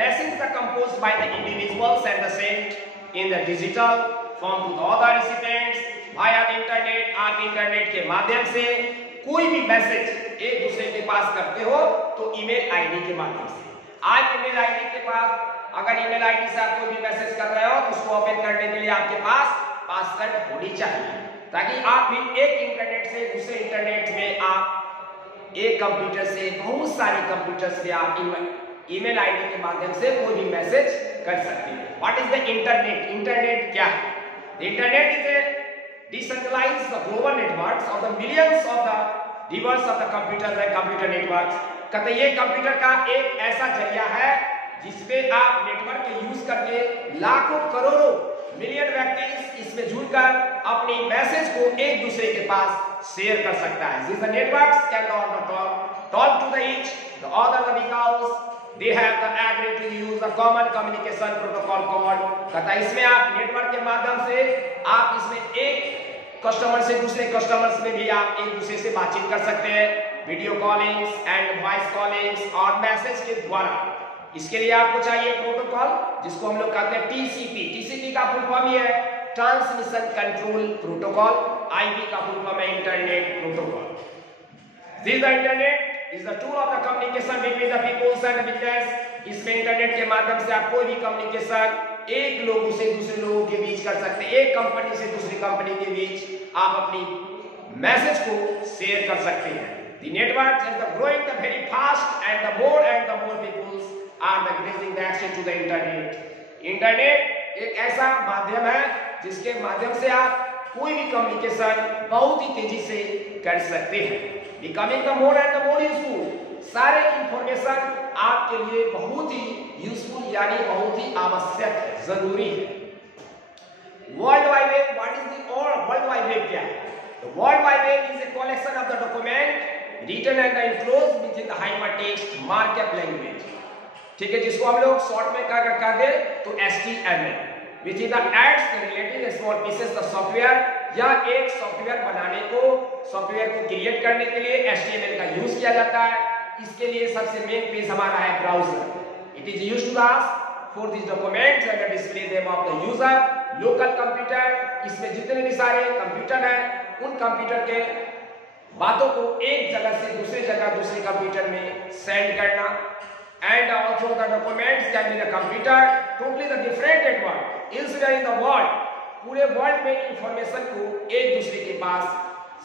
messages are composed by the individuals and the sent in the digital form to the other recipients via the internet। आप internet के माध्यम से कोई भी message एक दूसरे के पास करते हो तो ईमेल आईडी के माध्यम से। आज ईमेल आईडी के पास अगर ईमेल आईडी से आप कोई भी मैसेज कर रहे हो तो उसको ओपन करने के लिए आपके पास पासवर्ड होनी चाहिए, ताकि आप भी एक इंटरनेट से दूसरे इंटरनेट में आप एक कंप्यूटर से बहुत सारे कंप्यूटर से आप ईमेल आईडी के माध्यम से कोई भी मैसेज कर सकते हैं। What is the internet? Internet क्या है? Internet is a decentralized global networks of the millions of the diverse of the computers and computer networks। कहते ये कंप्यूटर का एक ऐसा जरिया है जिसमें आप नेटवर्क के यूज करके लाखों करोड़ों मिलियन व्यक्ति इसमें जुड़कर अपनी मैसेज को एक दूसरे के पास शेयर कर सकता है। These networks can talk to the each the other because they have the agree to use a common communication protocol called। कहता इसमें आप नेटवर्क के माध्यम से आप इसमें एक कस्टमर से दूसरे कस्टमर्स में भी आप एक दूसरे से बातचीत कर सकते हैं, video callings and voice callings और मैसेज के द्वारा। इसके लिए आपको चाहिए प्रोटोकॉल जिसको हम लोग कहते हैं टीसीपी। टीसीपी का फुल फॉर्म ये है ट्रांसमिशन कंट्रोल प्रोटोकॉल, आईपी का फुल फॉर्म है internet protocol. This the internet is the tool of the communication between the peoples and the business। इसमें इंटरनेट के माध्यम से आप कोई भी कम्युनिकेशन एक लोगों से दूसरे लोगों के बीच कर सकते हैं, एक कंपनी से दूसरी कंपनी के बीच आप अपनी मैसेज को शेयर कर सकते हैं। The network is the growing the very fast and the more peoples are the increasing the access to the internet। Internet एक ऐसा माध्यम है जिसके माध्यम से आप कोई भी कम्युनिकेशन बहुत ही तेजी से कर सकते हैं। Becoming the more and the more useful। सारे इंफॉर्मेशन आपके लिए बहुत ही यूजफुल यानी बहुत ही आवश्यक है, जरूरी है। World wide web, what is the world wide web क्या है? The World Wide Web is a collection of the document written and enclosed within the hypertext markup language। ठीक है, जिसको हम लोग शॉर्ट में क्या कर दे तो HTML which is the adds the related small pieces the software। या एक सॉफ्टवेयर बनाने को, सॉफ्टवेयर को क्रिएट करने के लिए HTML का यूज किया जाता है। इसके लिए सबसे मेन पेज हमारा है browser. It is used to ask for this documents and display them of the user. Local computer, इसमें जितने भी सारे कंप्यूटर हैं उन कंप्यूटर के बातों को एक जगह से दूसरे जगह दूसरे कंप्यूटर में सेंड करना। And also the documents can be the computer totally the different network elsewhere in the world। पूरे वर्ल्ड में इंफॉर्मेशन को एक दूसरे के पास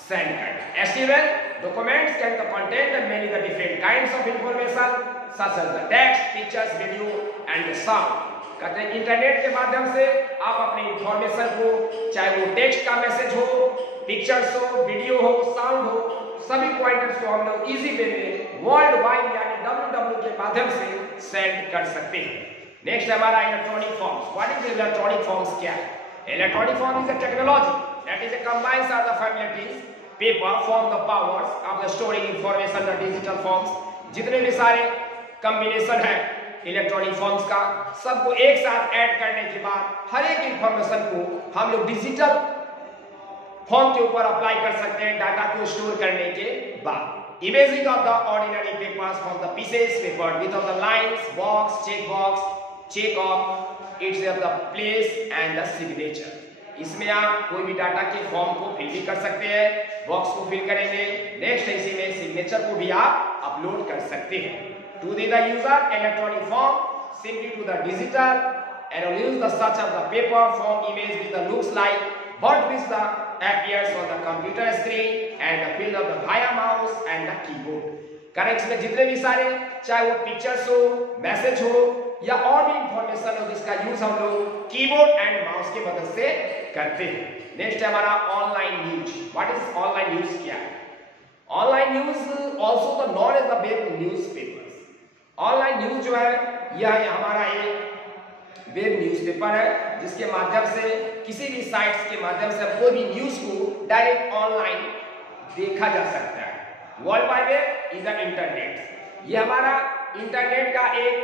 सेंड करना। HTML documents can contain the many the different kinds of information such as the text, pictures, video and the sound। कहते हैं internet के माध्यम से आप अपनी इंफॉर्मेशन को, चाहे वो टेक्स्ट का मैसेज हो, पिक्चर्स हो, वीडियो हो, साउंड हो, सभी पॉइंटर्स को हम लोग इजी वे में वर्ल्ड वाइड यानी www के माध्यम से सेंड कर सकते हैं। नेक्स्ट हमारा electronic forms. What is electronic forms क्या है? Electronic form is a technology that is a combines of the familiarities paper form the powers of the storing information the digital forms। जितने भी सारे combination है electronic forms का, सबको एक साथ ऐड करने के बाद हर एक इंफॉर्मेशन को हम लोग डिजिटल फॉर्म के ऊपर अप्लाई कर सकते हैं डाटा को स्टोर करने के बाद। Imaging of the ordinary papers from the pieces paper with of the lines, box, check of its the place and the signature. इसमें आप कोई भी डाटा के फॉर्म को फिल भी कर सकते हैं, बॉक्स को फिल करेंगे, नेक्स्ट इसी में सिग्नेचर को भी आप अपलोड कर सकते हैं। To the user electronic form simply to the digital and use the such of the paper form image with the looks like but which the appears on the computer screen and the fill of the via mouse and the keyboard। Correct में जितने भी सारे चाहे वो pictures हो, message हो या और भी इंफॉर्मेशन हो जिसका यूज हम लोग कीबोर्ड एंड माउस की मदद से करते हैं। नेक्स्ट है हमारा online news. What is online news क्या है? Online news also the known as the web newspapers. Online news जो है यह हमारा एक वेब न्यूज़पेपर है जिसके माध्यम से किसी भी साइट्स के माध्यम से कोई भी न्यूज को डायरेक्ट ऑनलाइन देखा जा सकता है। World wide web is the internet. ये हमारा इंटरनेट का एक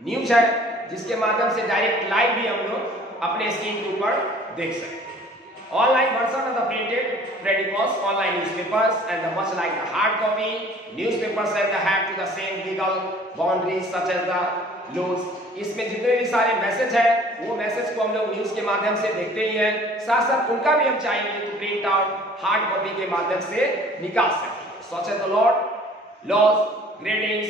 न्यूज है जिसके माध्यम से डायरेक्ट लाइव भी हम लोग अपने स्क्रीन के ऊपर देख सकते हैं। Online version of the printed periodicals, online newspapers, and the much like the hard copy, newspapers and the have to the same legal boundaries such as the laws. इसमें जितने भी सारे मैसेज है वो मैसेज को हम लोग न्यूज के माध्यम से देखते ही हैं, साथ साथ उनका भी हम चाहेंगे तो प्रिंट आउट हार्ड कॉपी के माध्यम से निकाल सकते हैं। Such as the laws, gradings,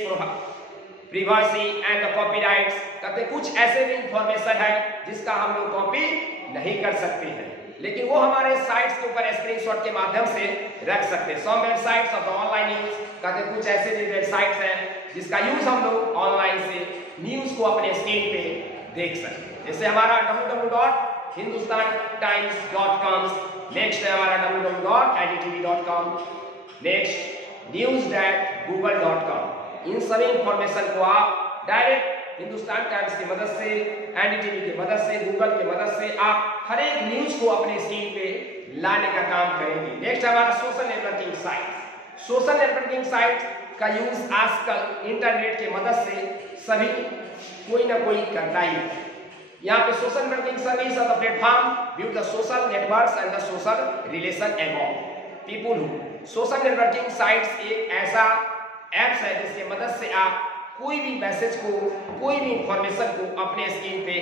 privacy and the copyrights, कहते कुछ ऐसे भी इंफॉर्मेशन है जिसका हम लोग कॉपी नहीं कर सकते हैं, लेकिन वो हमारे साइट्स के ऊपर स्क्रीनशॉट के माध्यम से रख सकते हैं। Some websites of the online news, कहते कुछ ऐसे भी वेबसाइट्स हैं जिसका यूज हम लोग ऑनलाइन से न्यूज को अपने स्क्रीन पे देख सकते हैं। जैसे हमारा www.hindustantimes.com, नेक्स्ट है हमारा www.idtv.com, नेक्स्ट news.google.com। इन सभी इंफॉर्मेशन को आप डायरेक्ट हिंदुस्तान टाइम्स की मदद से, एनडीटीवी की मदद से, गूगल की मदद से आप हर एक न्यूज को अपने स्क्रीन पे लाने का काम करेंगे। नेक्स्ट हमारा social networking site. Social networking site का यूज आजकल इंटरनेट की मदद से सभी कोई ना कोई करता ही है। यहाँ पे social networking service of the platform view the social networks and the social relation among people who. Social networking sites एक ऐसा एप्स है जिसकी मदद से आप कोई भी मैसेज को, कोई भी इंफॉर्मेशन को अपने स्क्रीन पे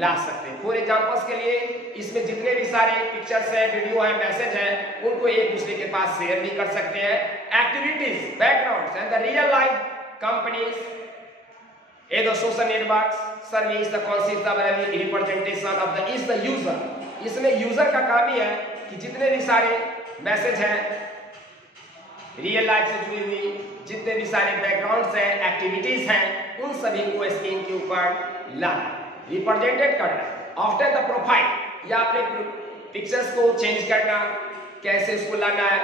ला सकते हैं। फॉर एग्जांपल्स के लिए इसमें जितने भी सारे पिक्चर्स है, वीडियो है, मैसेज है, उनको एक दूसरे के पास शेयर भी कर सकते हैं। Activities, backgrounds and the real life companies A the social networks service the concept of representation of the is the user. इसमें यूजर का काम ही है कि जितने भी सारे मैसेज हैं रियल लाइफ से जुड़ी हुई, जितने भी सारे बैकग्राउंड्स हैं, एक्टिविटीज हैं, उन सभी को स्क्रीन के ऊपर लाना, रिप्रेजेंटेड करना। आफ्टर द प्रोफाइल या अपने पिक्चर्स को चेंज करना, कैसे इसको लाना है।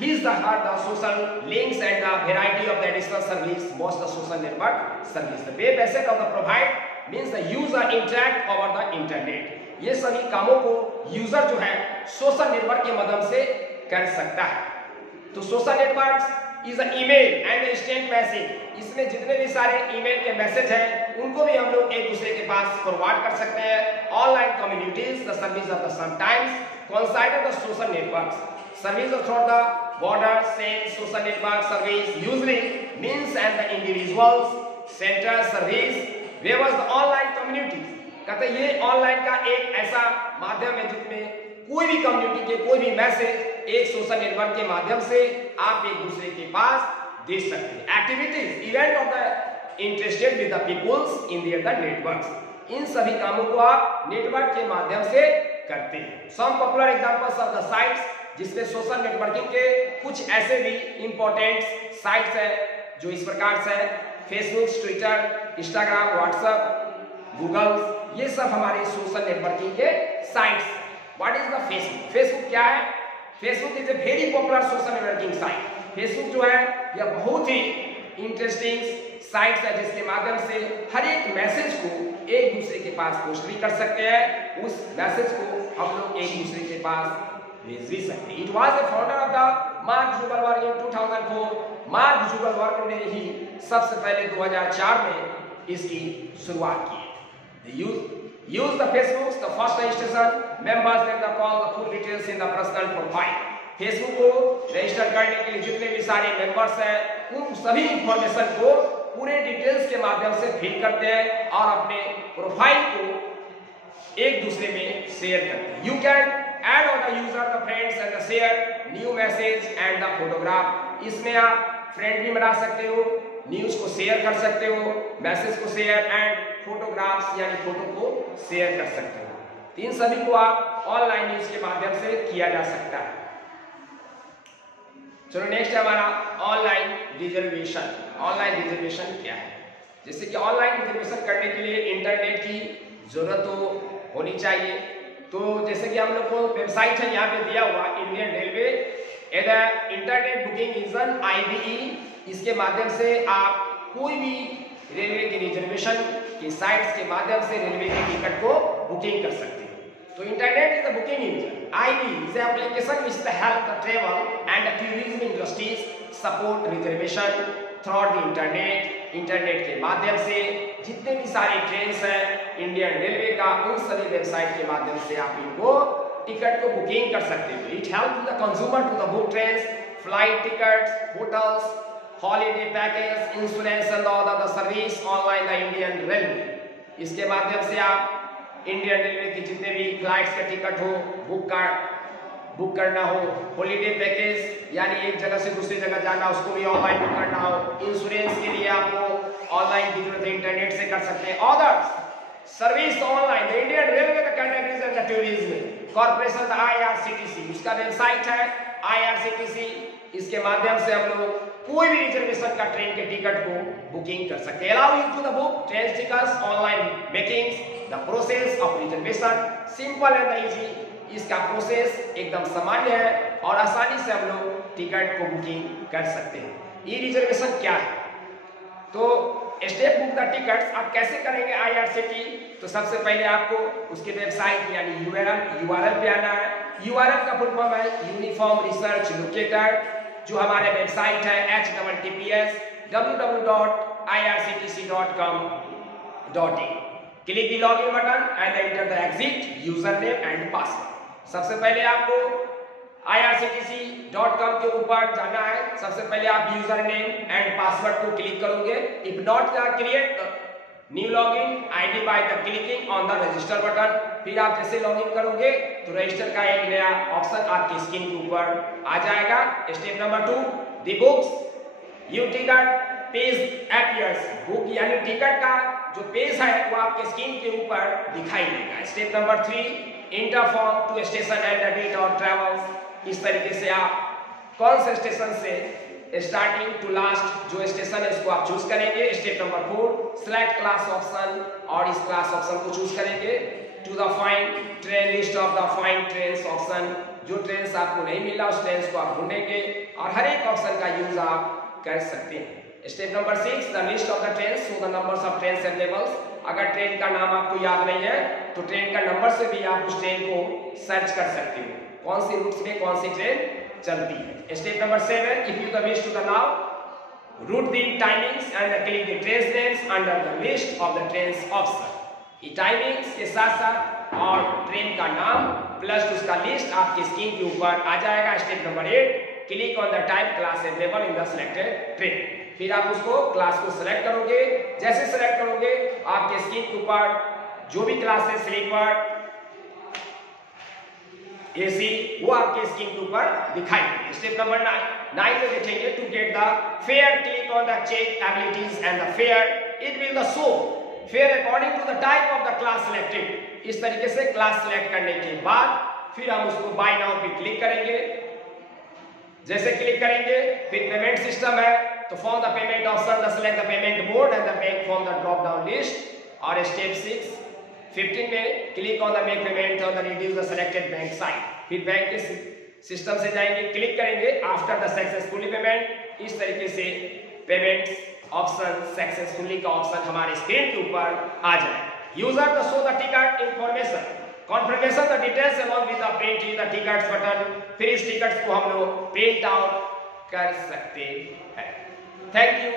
These are the social links and the variety of the additional service most the social network service. The web asset of the provide means the user interact over the internet. ये सभी कामों को user जो है social network के मदद से कर सकता है। तो social network is email and instant message. इसमें जितने भी सारे ईमेल के मैसेज हैं उनको भी हम लोग एक दूसरे के पास फॉरवर्ड कर सकते हैं। Online communities the service of the sometimes consider the social networks service through the border same social network service usually means and the individuals center service where the online communities। कहते ये online का एक ऐसा माध्यम है जिसमें कोई भी कम्युनिटी के कोई भी मैसेज एक सोशल नेटवर्क के माध्यम से आप एक दूसरे के पास दे सकते हैं। Activities event of the interested with the peoples in their the networks. इन सभी कामों को आप नेटवर्क के माध्यम से करते हैं। Some popular examples of the sites, जिसमें सोशल नेटवर्किंग के कुछ ऐसे भी इंपॉर्टेंट साइट्स हैं जो इस प्रकार से है। Facebook, Twitter, Instagram, WhatsApp, Google, ये सब हमारे सोशल नेटवर्किंग के sites. What is the Facebook? Facebook क्या है? Facebook is a very popular social networking site. Facebook जो है यह बहुत ही इंटरेस्टिंग साइट्स है जिसके माध्यम से हर एक मैसेज को एक दूसरे के पास पोस्ट भी कर सकते हैं। उस मैसेज को हम लोग एक दूसरे के पास भेज भी सकते हैं। It was the founder of the mark Zuckerberg in 2004। Mark Zuckerberg ने ही सबसे पहले 2004 में इसकी शुरुआत की। use the Facebook the first registration members and the call the full details in the personal profile। Facebook को रजिस्टर करने के लिए जितने भी सारे मेंबर्स हैं उन सभी इंफॉर्मेशन को पूरे डिटेल्स के माध्यम से फिल करते हैं और अपने प्रोफाइल को एक दूसरे में शेयर करते हैं। You can add on the user the friends and the share new message and the photograph. इसमें आप फ्रेंड भी बना सकते हो, न्यूज को शेयर कर सकते हो, मैसेज को शेयर एंड फोटोग्राफ्स यानी फोटो को शेयर कर सकते हो। इन सभी को आप ऑनलाइन न्यूज के माध्यम से किया जा सकता है। चलो नेक्स्ट है हमारा ऑनलाइन रिजर्वेशन। ऑनलाइन रिजर्वेशन क्या है? जैसे कि ऑनलाइन रिजर्वेशन करने के लिए इंटरनेट की जरूरत तो होनी चाहिए। तो जैसे कि हम लोग को वेबसाइट है यहाँ पे दिया हुआ Indian railway internet booking engine IBE। इसके माध्यम से आप कोई भी रेलवे की रिजर्वेशन की साइट्स के माध्यम से रेलवे की टिकट को बुकिंग कर सकते हैं। तो internet is the booking engine. IBE is an application which help the travel and the tourism industries support reservation through the internet। Internet के माध्यम से जितने भी सारे ट्रेन्स हैं इंडियन रेलवे का उन सभी वेबसाइट के माध्यम से आप इनको टिकट को बुकिंग कर सकते हो। It help the consumer to the book trains, flight tickets, hotels, holiday package, insurance and all the service online the Indian railway. इसके माध्यम से आप इंडियन रेलवे की जितने भी फ्लाइट्स के टिकट हो बुक करना हो, हॉलीडे पैकेज यानी एक जगह से दूसरी जगह जाना उसको भी ऑनलाइन बुक करना हो, इंश्योरेंस के लिए आपको ऑनलाइन की जरूरत है, इंटरनेट से कर सकते हैं। Others service online the Indian railway the categories and the tourism corporation the IRCTC, उसका वेबसाइट है IRCTC। इसके माध्यम से हम लोग कोई भी रिजर्वेशन का ट्रेन के टिकट को बुकिंग कर सकते हैं। Allow you to the book train tickets online making the process of reservation simple and easy. इसका प्रोसेस एकदम सामान्य है और आसानी से हम लोग टिकट को बुकिंग कर सकते हैं। ई रिजर्वेशन क्या है? तो स्टेप बुक द टिकट्स आप कैसे करेंगे IRCTC? तो सबसे पहले आपको उसकी वेबसाइट यानी URL पे आना है। URL का फुल फॉर्म है यूनिफॉर्म रिसर्च लोकेटर, जो हमारे वेबसाइट है https www.irctc.com.in। Click the login button and enter the exit user name and password. सबसे पहले आपको irctc.com के ऊपर जाना है। सबसे पहले आप यूजर नेम एंड पासवर्ड को क्लिक करोगे। If not create new login ID by the clicking on the register button. फिर आप जैसे लॉगिन करोगे तो रजिस्टर का एक नया ऑप्शन आपकी स्क्रीन के ऊपर आ जाएगा। Step number 2 the books you ticket page appears. Book यानी टिकट का जो पेज है वो आपके स्क्रीन के ऊपर दिखाई देगा। Step number 3 enter form to station and the date of travels. इस तरीके से आप कौन से स्टेशन से स्टार्टिंग टू लास्ट जो स्टेशन है उसको आप चूज करेंगे। Step number 4 select class option, और इस क्लास ऑप्शन को चूज करेंगे। To the find train list of the find trains option, जो ट्रेन्स आपको नहीं मिला उस ट्रेन्स को आप ढूंढेंगे और हर एक ऑप्शन का यूज आप कर सकते हैं। Step number 6 the list of the trains so the numbers of trains available. अगर ट्रेन का नाम आपको याद नहीं है तो ट्रेन का नंबर से भी आप उस ट्रेन को सर्च कर सकते हो, कौन सी रूट्स में कौन सी ट्रेन चलती है। Step number 7 if you the wish to the now route the timings and click the train names under the list of the trains option. ये टाइमिंग्स के साथ साथ और ट्रेन का नाम प्लस उसका लिस्ट आपकी स्क्रीन के ऊपर आ जाएगा। Step number 8 click on the type class available in the selected train. फिर आप उसको क्लास को सिलेक्ट करोगे। जैसे सिलेक्ट करोगे आपके स्क्रीन के ऊपर जो भी क्लास है स्लीपर AC वो आपके स्क्रीन के ऊपर दिखाई देगी। स्टेप नंबर 9 में देखेंगे to get the fare click on the check abilities and the fare it will the show fare according to the type of the class selected. इस तरीके से क्लास सिलेक्ट करने के बाद फिर हम उसको बाय नाउ पे क्लिक करेंगे। जैसे क्लिक करेंगे फिर पेमेंट सिस्टम है तो form the payment option the select the payment mode and the bank from the drop down list. और स्टेप 15 में click on the make payment और the reduce the selected bank site. फिर bank के system से जाएंगे, click करेंगे after the successfully payment. इस तरीके से पेमेंट ऑप्शन सक्सेसफुली का ऑप्शन हमारे स्क्रीन के ऊपर आ जाए। User the show the ticket information conformation the details along with the print the tickets button. फिर इस टिकट्स को हम लोग प्रिंट आउट कर सकते हैं। Thank you.